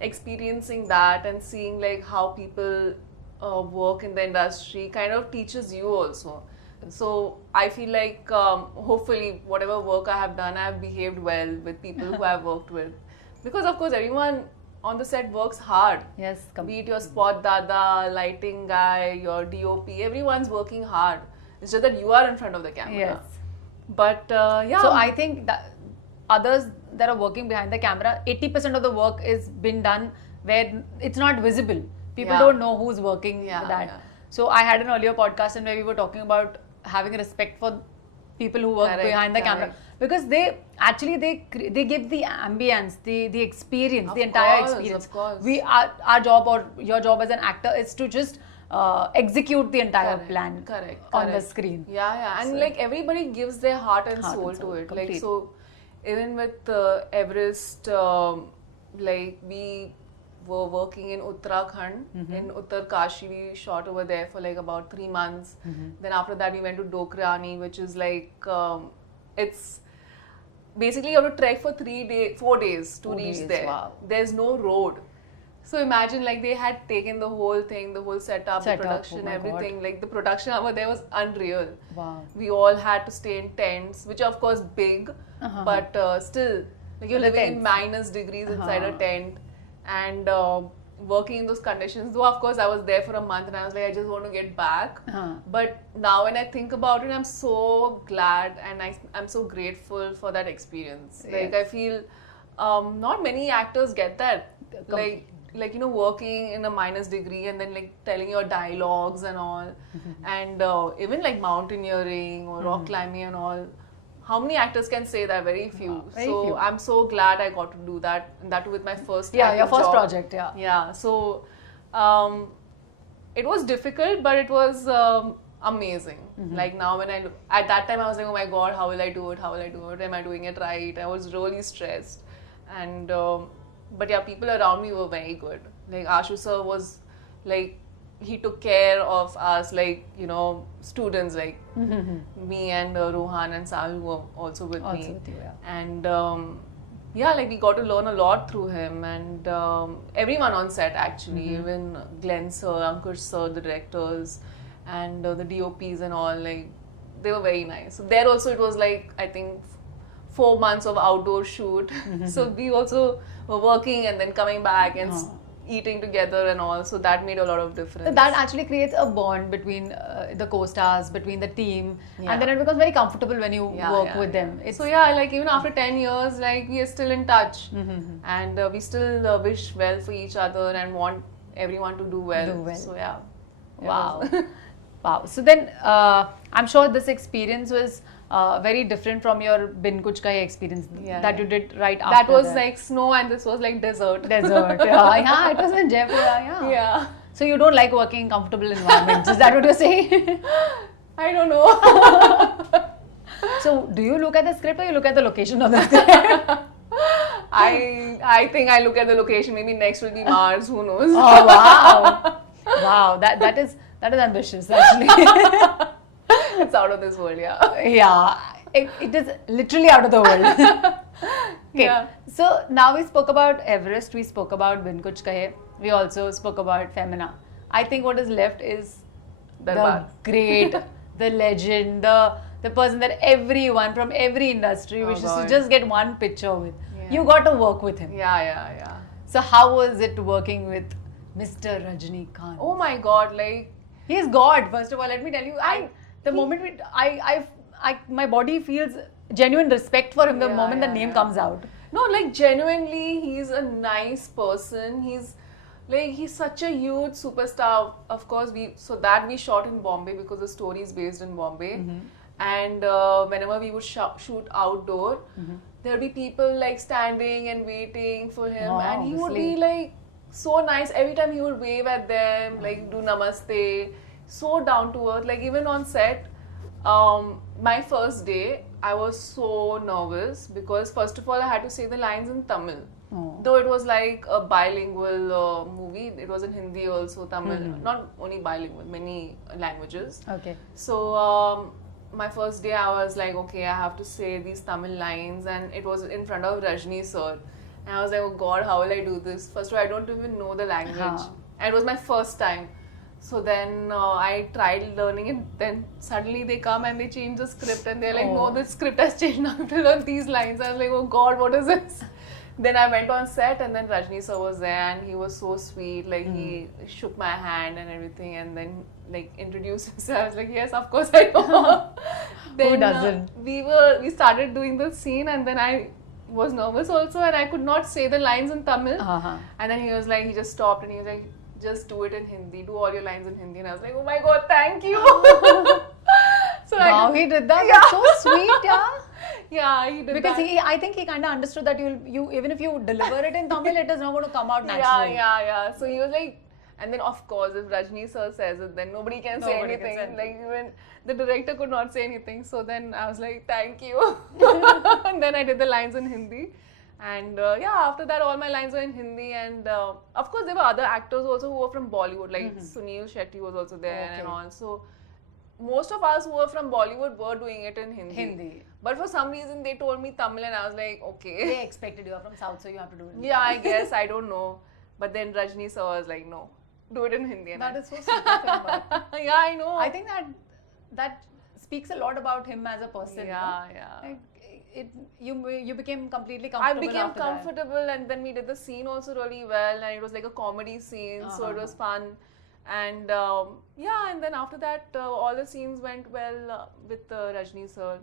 experiencing that and seeing like how people work in the industry kind of teaches you also. So I feel like hopefully whatever work I have done, I have behaved well with people who I've worked with, because of course everyone on the set works hard. Yes, be it your spot dada, lighting guy, your DOP, everyone's working hard. It's just that you are in front of the camera. Yes. But So I think that others that are working behind the camera, 80% of the work is been done where it's not visible. People don't know who's working with that. So I had an earlier podcast and where we were talking about having respect for people who work behind the camera, because they give the ambience, the experience, the entire experience. Of course. Our job or your job as an actor is to just execute the entire plan on the screen. And so, like everybody gives their heart and soul to it. Complete. Like so, even with Everest, like we were working in Uttarakhand, in Uttarkashi. We shot over there for like about 3 months. Then after that, we went to Dokrani, which is like, it's basically you have to trek for 4 days to reach there. Wow. There's no road. So imagine like they had taken the whole thing, the whole setup, the production, everything. God. Like the production over there was unreal. Wow. We all had to stay in tents, which are of course big, but still, like you're living in minus degrees inside a tent and working in those conditions. Though of course I was there for a month and I was like, I just want to get back. But now when I think about it, I'm so glad and I'm so grateful for that experience. Yes. Like I feel not many actors get that. Like you know, working in a minus degree and then like telling your dialogues and all, and even like mountaineering or rock climbing and all. How many actors can say that? Very few. Very few. I'm so glad I got to do that. And that with my first your first job. project. Yeah. So it was difficult, but it was amazing. Like now when I look at that time, I was like, oh my god, how will I do it? How will I do it? Am I doing it right? I was really stressed, and but yeah, people around me were very good. Like Ashu sir was like, he took care of us, like, you know, students like me and Rohan and Sahil were also with me. With you, yeah. And yeah, like we got to learn a lot through him and everyone on set actually, even Glenn sir, Ankush sir, the directors and the DOPs and all, like they were very nice. So there also it was like, I think 4 months of outdoor shoot. So we also were working and then coming back and eating together and all. So that made a lot of difference. That actually creates a bond between the co-stars, between the team, and then it becomes very comfortable when you work with them. So yeah, like even after 10 years, like we are still in touch and we still wish well for each other and want everyone to do well. So yeah. Wow. Wow. So then I'm sure this experience was very different from your Bin Kuch Ka Hai experience that you did right after that. Was like snow and this was like desert. Yeah, it was in Jaipur. Yeah. So you don't like working in comfortable environments, is that what you're saying? I don't know. So do you look at the script or you look at the location of the script? I think I look at the location. Maybe next will be Mars, who knows. Oh wow. Wow, that is ambitious actually. It's out of this world, yeah. Yeah, it is literally out of the world. Okay, so now we spoke about Everest, we spoke about Bin Kuch Ka Hai, we also spoke about Femina. I think what is left is the great, the legend, the person that everyone from every industry wishes to just get one picture with. You got to work with him. Yeah. So how was it working with Mr. Rajnikant? Oh my god, like... He is God, first of all, let me tell you. The moment my body feels genuine respect for him the moment the name comes out. No, like genuinely, he's a nice person. He's such a huge superstar. Of course, we shot in Bombay because the story is based in Bombay. And whenever we would shoot outdoor, there would be people like standing and waiting for him, and he would be like so nice. Every time he would wave at them, like do namaste. So down to earth. Like even on set, my first day, I was so nervous because first of all I had to say the lines in Tamil. Though it was like a bilingual movie, it was in Hindi also, Tamil, not only bilingual, many languages. Okay. So my first day I was like, okay, I have to say these Tamil lines, and it was in front of Rajni sir. And I was like, oh god, how will I do this? First of all, I don't even know the language. And it was my first time. So then I tried learning it, then suddenly they come and they change the script and they're like, no, the script has changed, now I have to learn these lines. I was like, oh god, what is this? Then I went on set and then Rajni sir was there and he was so sweet, like he shook my hand and everything and then like introduced himself. I was like, yes, of course I know. Then, who doesn't? We started doing the scene and then I was nervous also and I could not say the lines in Tamil. And then he was like, he just stopped and he was like, just do it in Hindi, do all your lines in Hindi. And I was like, oh my god, thank you. So wow, he did that. That's so sweet, Yeah, he did because that. I think he kind of understood that you even if you deliver it in Tamil, it is not going to come out naturally. Yeah. So he was like, and then of course, if Rajni sir says it, then nobody can say anything. Like even the director could not say anything. So then I was like, thank you. And then I did the lines in Hindi. And after that, all my lines were in Hindi. And of course, there were other actors also who were from Bollywood, like Sunil Shetty was also there, and also most of us who were from Bollywood were doing it in Hindi. But for some reason, they told me Tamil, and I was like, okay. They expected you are from South, so you have to do it. Yeah, I guess. I don't know. But then Rajni sir was like, no, do it in Hindi. That is so sweet of him. Yeah, I know. I think that speaks a lot about him as a person. Yeah, no? yeah. Like, you became completely comfortable. I became after comfortable, that. and then we did the scene also really well, and it was like a comedy scene, so it was fun. And and then after that, all the scenes went well with Rajni sir.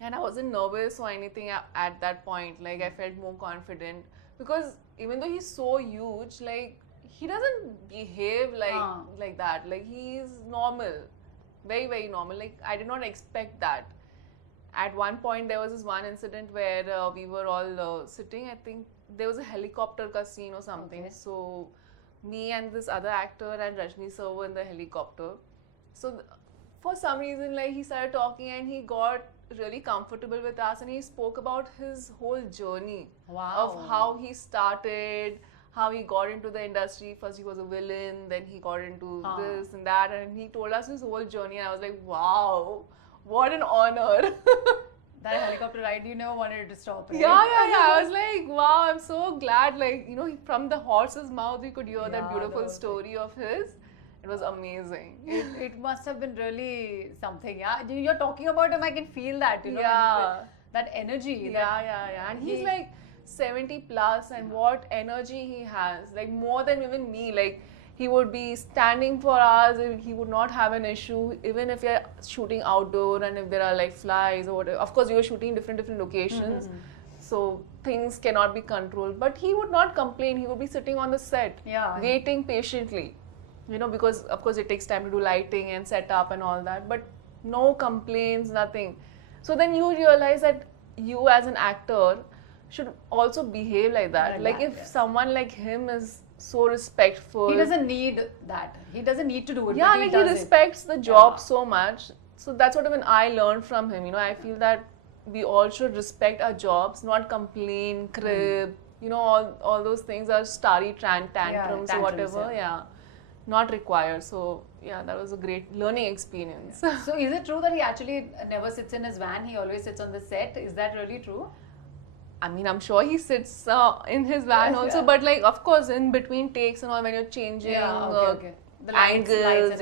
And I wasn't nervous or anything at that point. Like, I felt more confident because even though he's so huge, like, he doesn't behave like that. Like, he's normal, very, very normal. Like, I did not expect that. At one point, there was this one incident where we were all sitting. I think there was a helicopter ka scene or something. Okay. So, me and this other actor and Rajni sir were in the helicopter. So, for some reason, like, he started talking and he got really comfortable with us, and he spoke about his whole journey of how he started, how he got into the industry. First he was a villain, then he got into this and that, and he told us his whole journey, and I was like, wow, what an honor. That helicopter ride, you never wanted it to stop, right? Yeah. I was like, wow, I'm so glad. Like, you know, from the horse's mouth, we could hear that beautiful story of his. It was amazing. It must have been really something. Yeah, you're talking about him. I can feel that. You know, that energy. Yeah. And he's like 70 plus, and what energy he has! Like, more than even me. Like, he would be standing for hours. He would not have an issue, even if you're shooting outdoor and if there are like flies or whatever. Of course, you were shooting different locations, so things cannot be controlled. But he would not complain. He would be sitting on the set, waiting patiently. You know, because of course it takes time to do lighting and setup and all that, but no complaints, nothing. So then you realize that you as an actor should also behave like that. Like, if someone like him is so respectful. He doesn't need that. He doesn't need to do it. Yeah, like, he respects the job so much. So that's what even I learned from him. You know, I feel that we all should respect our jobs, not complain, crib, you know, all those things are starry tantrums or whatever. Not required. So that was a great learning experience. So is it true that he actually never sits in his van? He always sits on the set. Is that really true? I mean, I'm sure he sits in his van also, but like, of course, in between takes and all, when you're changing the angles,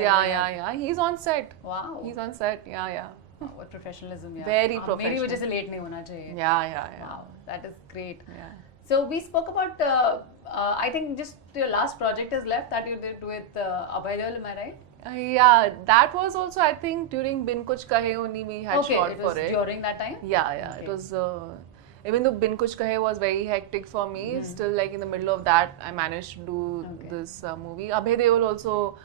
he's on set. Wow. He's on set. Oh, what professionalism. Very professional. Maybe वजह से late नहीं होना चाहिए. Yeah. Wow, that is great. So we spoke about, I think just your last project is left that you did with Abhay Deol, am I right? That was also, I think, during Bin Kuch Kahe only we had shot for it. During that time? Yeah. It was, even though Bin Kuch Kahe was very hectic for me, still like in the middle of that, I managed to do this movie. Abhay Deol also,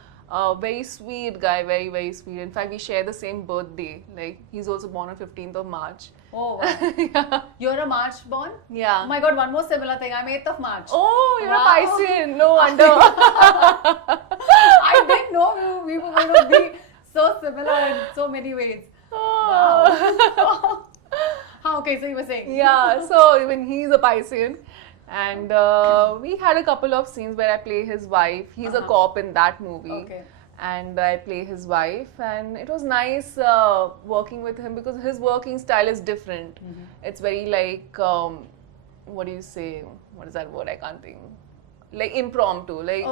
very sweet guy, very, very sweet. In fact, we share the same birthday. Like, he's also born on 15th of March. Oh, wow. You're a March born? Yeah. Oh my God, one more similar thing. I'm 8th of March. Oh, you're a Piscean. No wonder. I didn't know we were going to be so similar in so many ways. Wow. Okay, so you were saying. Yeah, so even he's a Piscean. And we had a couple of scenes where I play his wife. He's a cop in that movie. Okay. And I play his wife, and it was nice working with him because his working style is different. It's very like, what do you say? What is that word? I can't think. Like impromptu. Like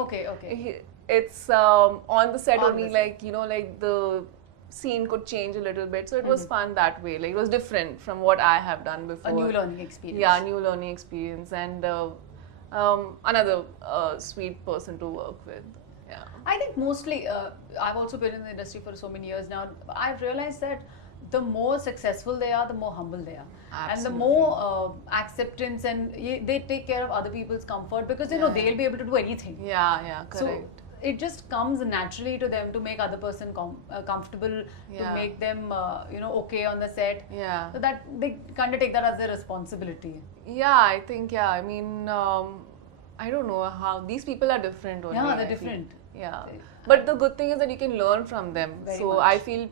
it's on the set only. Like, you know, like the scene could change a little bit. So it was fun that way. Like, it was different from what I have done before. A new learning experience. Yeah, new learning experience, and another sweet person to work with. Yeah. I think mostly, I've also been in the industry for so many years now. I've realized that the more successful they are, the more humble they are. Absolutely. And the more acceptance, and they take care of other people's comfort because, you know, they'll be able to do anything. Yeah, correct. So it just comes naturally to them to make other person comfortable, to make them, okay on the set. Yeah. So that they kind of take that as their responsibility. Yeah, I think, I mean, I don't know how these people are different only. Yeah, they're different. Yeah. But the good thing is that you can learn from them. Very so much. I feel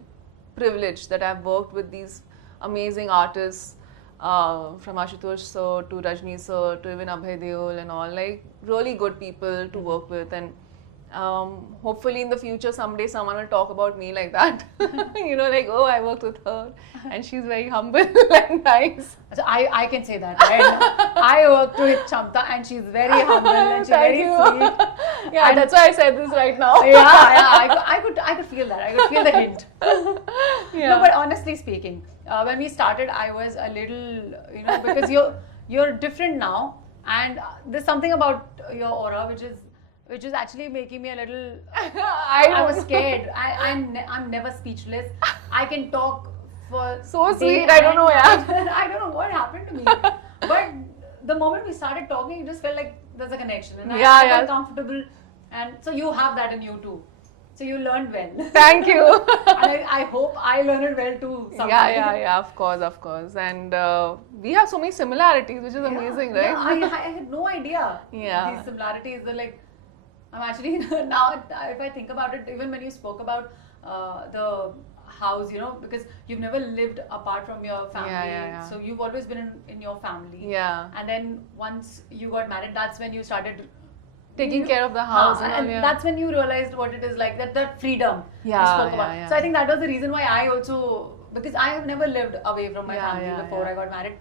privileged that I've worked with these amazing artists from Ashutosh sir to Rajni sir to even Abhay Deol and all, like really good people to work with, and hopefully in the future someday someone will talk about me like that. Like, oh, I worked with her and she's very humble and nice. So I can say that, right? I worked with Shamata and she's very humble and she's very sweet. Yeah, and that's why I said this right now. I could feel that. I could feel the hint. Yeah. No, but honestly speaking, when we started, I was a little, because you're different now, and there's something about your aura which is actually making me a little. I was scared. I'm never speechless. I can talk for so sweet. I don't know, yeah. I don't know what happened to me, but the moment we started talking, it just felt like there's a connection, and I felt comfortable, and so you have that in you too. So you learned well. Thank you. And I hope I learned it well too. Someday. Yeah, of course. And we have so many similarities, which is amazing, right? Yeah, I had no idea. Yeah. These similarities are like, I'm actually, now if I think about it, even when you spoke about the house, because you've never lived apart from your family. Yeah. So you've always been in your family. Yeah. And then once you got married, that's when you started taking care of the house. And that's when you realized what it is like, that freedom you spoke about. Yeah. So I think that was the reason why I also, because I have never lived away from my family before I got married.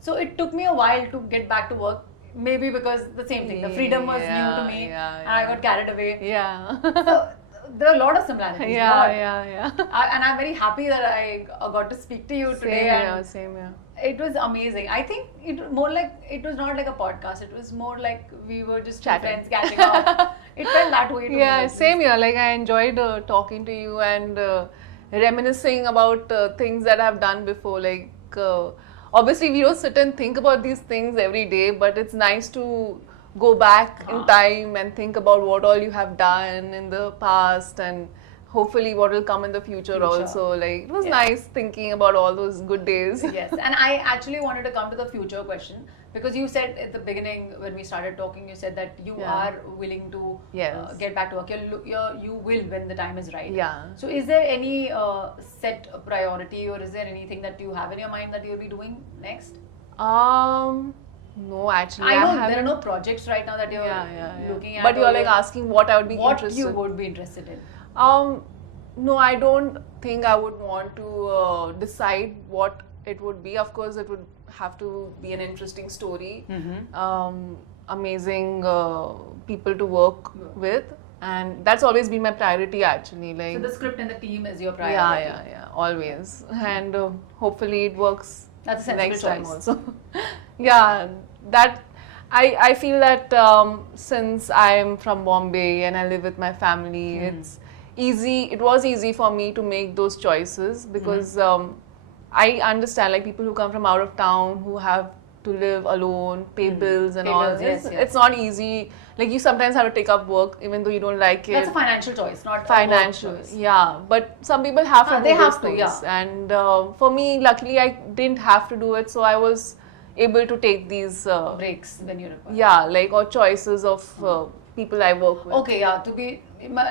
So it took me a while to get back to work. Maybe because the same thing, the freedom was new to me and I got carried away. Yeah. So there are a lot of similarities. Yeah. And I'm very happy that I got to speak to you today. Same here. It was amazing. I think it was not like a podcast. It was more like we were just two friends catching up. It felt that way to me. Yeah, same here. Like I enjoyed talking to you and reminiscing about things that I've done before. Like obviously we don't sit and think about these things every day, but it's nice to go back in time and think about what all you have done in the past and hopefully what will come in the future also. Like it was nice thinking about all those good days. Yes, and I actually wanted to come to the future question because you said at the beginning when we started talking, you said that you are willing to get back to work. You will when the time is right. Yeah. So is there any set priority or is there anything that you have in your mind that you'll be doing next? No, actually, I know there are no projects right now that you're looking at. But you're like asking what I would be interested. What you would be interested in? No, I don't think I would want to decide what it would be. Of course, it would have to be an interesting story, amazing people to work with, and that's always been my priority actually. Like so, the script and the team is your priority. Yeah, always, and hopefully it works. That's a sensible next choice. time also. Yeah, that I feel that since I'm from Bombay and I live with my family, it's easy. It was easy for me to make those choices because I understand like people who come from out of town who have to live alone, pay bills and all. It's not easy. Like you sometimes have to take up work even though you don't like it. That's a financial choice, not financial. A work choice. Yeah, but some people have to do those things. Yeah. And for me, luckily, I didn't have to do it, so I was able to take these breaks when you require. Yeah, like or choices of people I work with. Okay, yeah, to be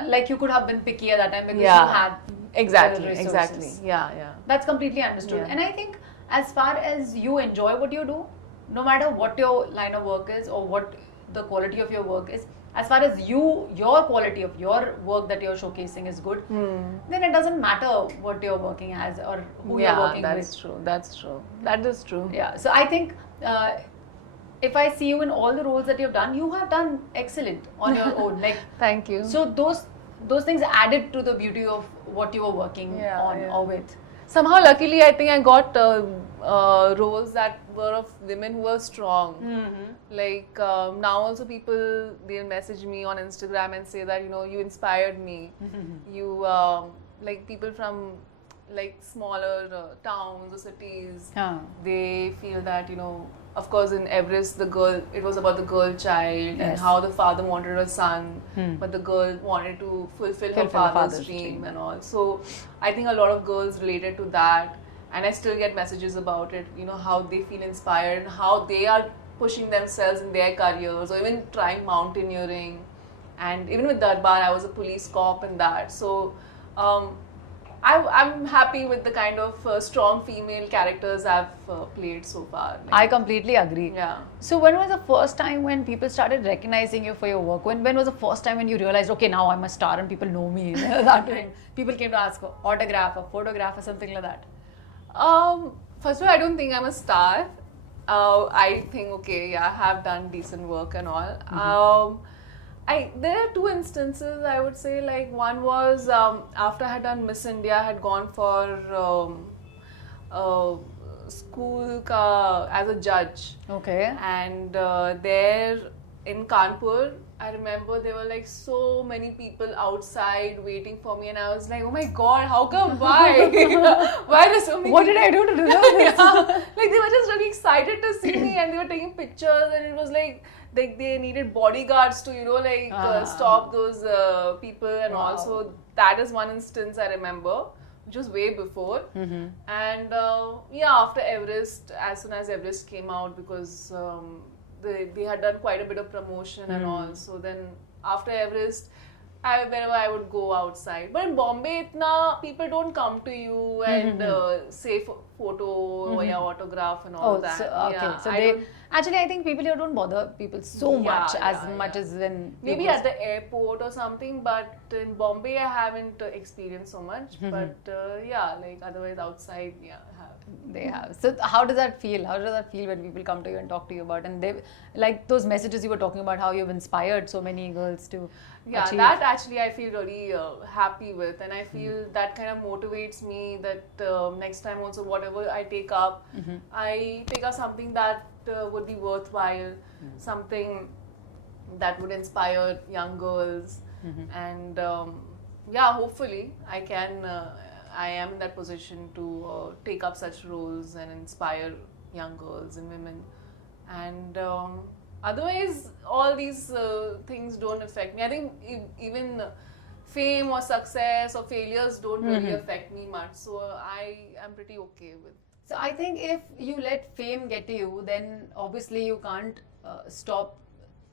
like you could have been picky at that time because you had exactly. Yeah. That's completely understood. Yeah. And I think as far as you enjoy what you do, no matter what your line of work is or what the quality of your work is, as far as your quality of your work that you're showcasing is good, then it doesn't matter what you're working as or who you're working with. That's true. That is true. Yeah. So I think if I see you in all the roles that you've done, you have done excellent on your own. Like thank you. So those things added to the beauty of what you were working on or with. Somehow, luckily, I think I got roles that were of women who were strong. Like now also people, they'll message me on Instagram and say that, you inspired me. You, like people from like smaller towns or cities, they feel that, of course in Everest, it was about the girl child and how the father wanted a son, but the girl wanted to fulfill her father's dream and all. So I think a lot of girls related to that, and I still get messages about it, how they feel inspired and how they are pushing themselves in their careers or even trying mountaineering. And even with Darbar, I was a police cop and that. So I'm happy with the kind of strong female characters I've played so far. Like, I completely agree. Yeah. So when was the first time when people started recognizing you for your work? When was the first time when you realized, okay, now I'm a star and people know me? That when people came to ask for autograph or photograph or something like that. First of all, I don't think I'm a star. I think, okay, yeah, I have done decent work and all. There are two instances, I would say. Like, one was after I had done Miss India, I had gone for school as a judge. Okay. And there in Kanpur, I remember there were like so many people outside waiting for me, and I was like, oh my god, how come? Why? Why are there so many What did I do to deserve this? Yeah. Like, they were just really excited to see me, and they were taking pictures, and it was like they needed bodyguards to, stop those people and Wow. all. So that is one instance I remember, which was way before. And after Everest, as soon as Everest came out, because they had done quite a bit of promotion and all. So then after Everest, wherever I would go outside. But in Bombay, people don't come to you and say photo or autograph and all that. So actually, I think people here don't bother people so much as when maybe at the airport or something, but in Bombay I haven't experienced so much. But like otherwise outside, I have. They have. So how does that feel? How does that feel when people come to you and talk to you about, and they like those messages you were talking about, how you've inspired so many girls to achieve? That actually I feel really happy with, and I feel that kind of motivates me that next time also whatever I take up, I take up something that would be worthwhile, something that would inspire young girls, and hopefully I am in that position to take up such roles and inspire young girls and women. And otherwise, all these things don't affect me. I think even fame or success or failures don't really affect me much. So I am pretty okay with. So I think if you let fame get to you, then obviously you can't stop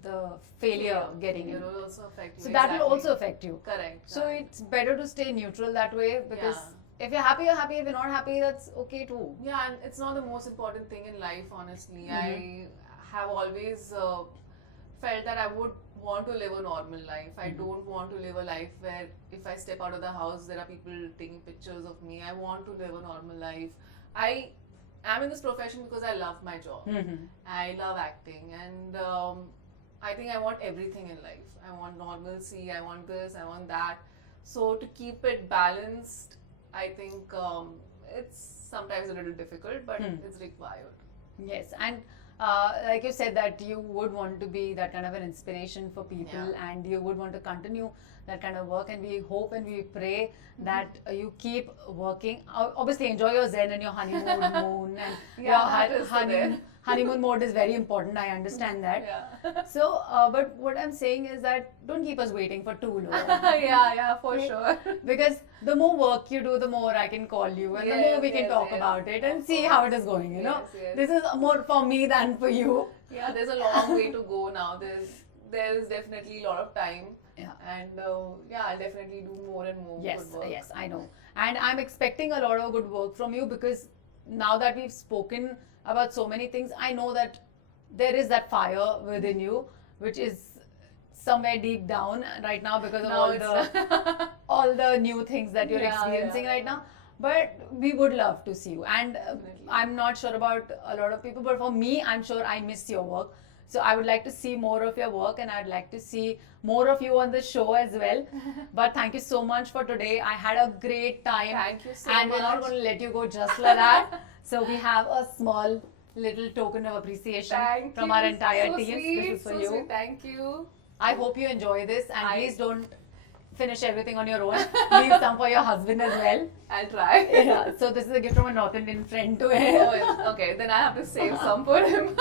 the failure getting you. It will also affect you. So that will also affect you. Correct. So it's better to stay neutral that way, because if you're happy, you're happy. If you're not happy, that's okay too. Yeah, and it's not the most important thing in life, honestly. I have always felt that I would want to live a normal life. I don't want to live a life where if I step out of the house, there are people taking pictures of me. I want to live a normal life. I am in this profession because I love my job. I love acting, and I think I want everything in life. I want normalcy, I want this, I want that. So to keep it balanced, I think it's sometimes a little difficult, but it's required. Yes, and like you said that you would want to be that kind of an inspiration for people, and you would want to continue that kind of work, and we hope and we pray that you keep working. Obviously enjoy your zen and your honeymoon moon, and your honeymoon mode is very important. I understand that. So, but what I'm saying is that don't keep us waiting for too long. For sure. Because the more work you do, the more I can call you, and the more we can talk about it and see how it is going. You know, this is more for me than for you. Yeah, there's a long way to go now. There's definitely a lot of time. And I'll definitely do more and more good work. Yes, I know. And I'm expecting a lot of good work from you, because now that we've spoken about so many things, I know that there is that fire within you, which is somewhere deep down right now because of all the new things that you're experiencing right now. But we would love to see you. And I'm not sure about a lot of people, but for me, I'm sure I miss your work. So I would like to see more of your work, and I'd like to see more of you on the show as well. But thank you so much for today. I had a great time. Thank you so much. And we're not going to let you go just like that. So we have a small little token of appreciation from our entire team. This is for you. Sweet. Thank you. I hope you enjoy this, and please don't finish everything on your own. Leave some for your husband as well. I'll try. So this is a gift from a North Indian friend to him. Okay, then I have to save some for him.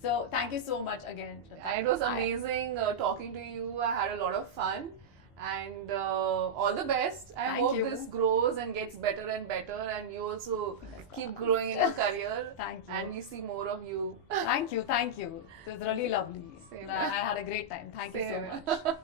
So thank you so much again. It was amazing talking to you. I had a lot of fun, and all the best. I hope this grows and gets better and better, and you also keep growing in your career. Thank you. And we see more of you. Thank you. It was really lovely. I had a great time. Thank you so much.